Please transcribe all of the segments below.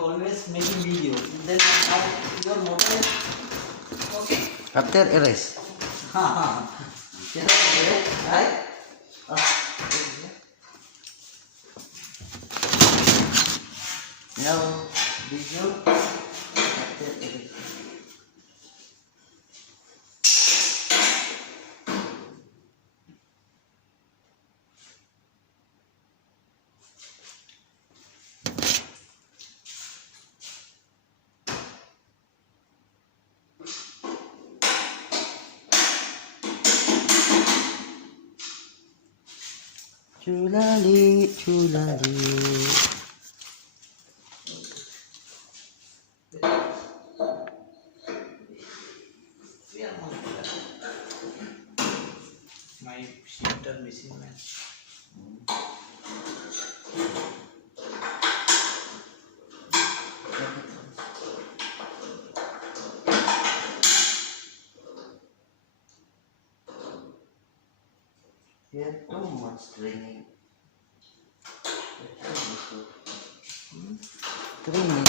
always making video. Then now your motor is okay. After erase. Ha ha. Right? Now video after erase. Chulali, chulali. My shifter machine man. Here too much training. Training.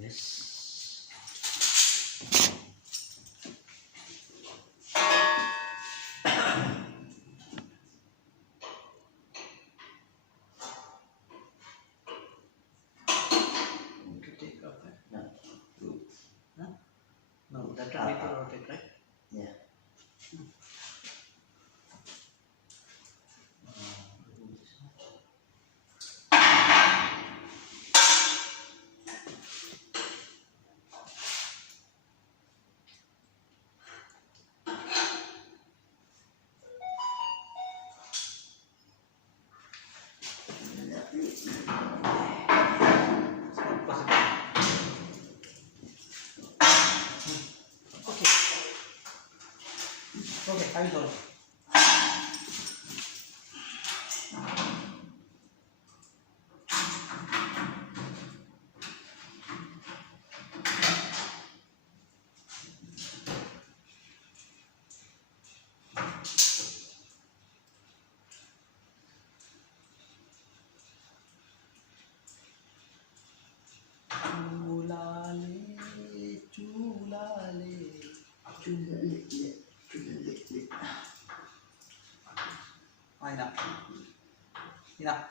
Yes. To take off, right? No. Huh? No, that will make it rotate, right? Yeah. It's not possible. Okay. Okay, I will do it. Chulale. Enough. Enough.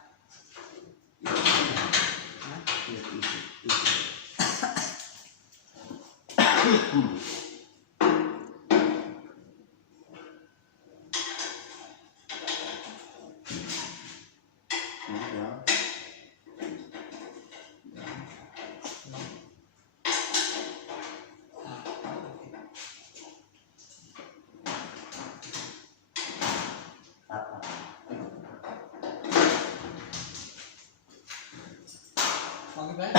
Okay, bye.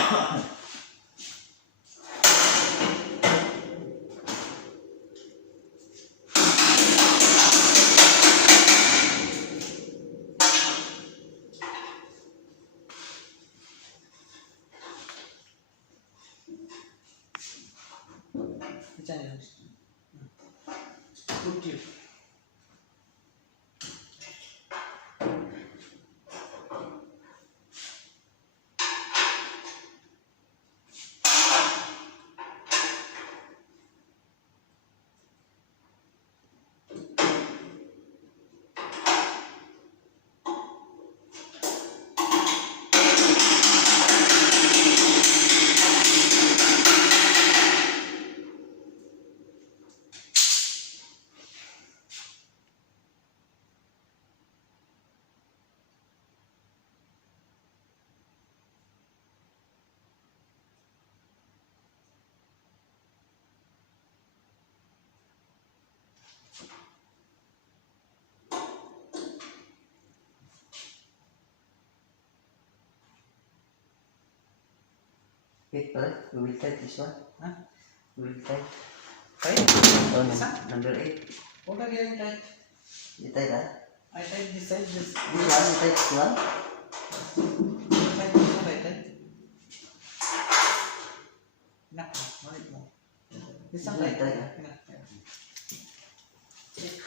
Good tip. Wait, brother, we will type this one. Huh? We will type. Right? Oh, This one? number 8. What are you type? You type that? I type this side, this. This one, you type this one? This side, this one I type. No, Pangit mo. Isang Hindi, light. tayo. Check.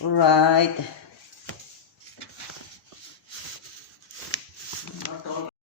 Alright.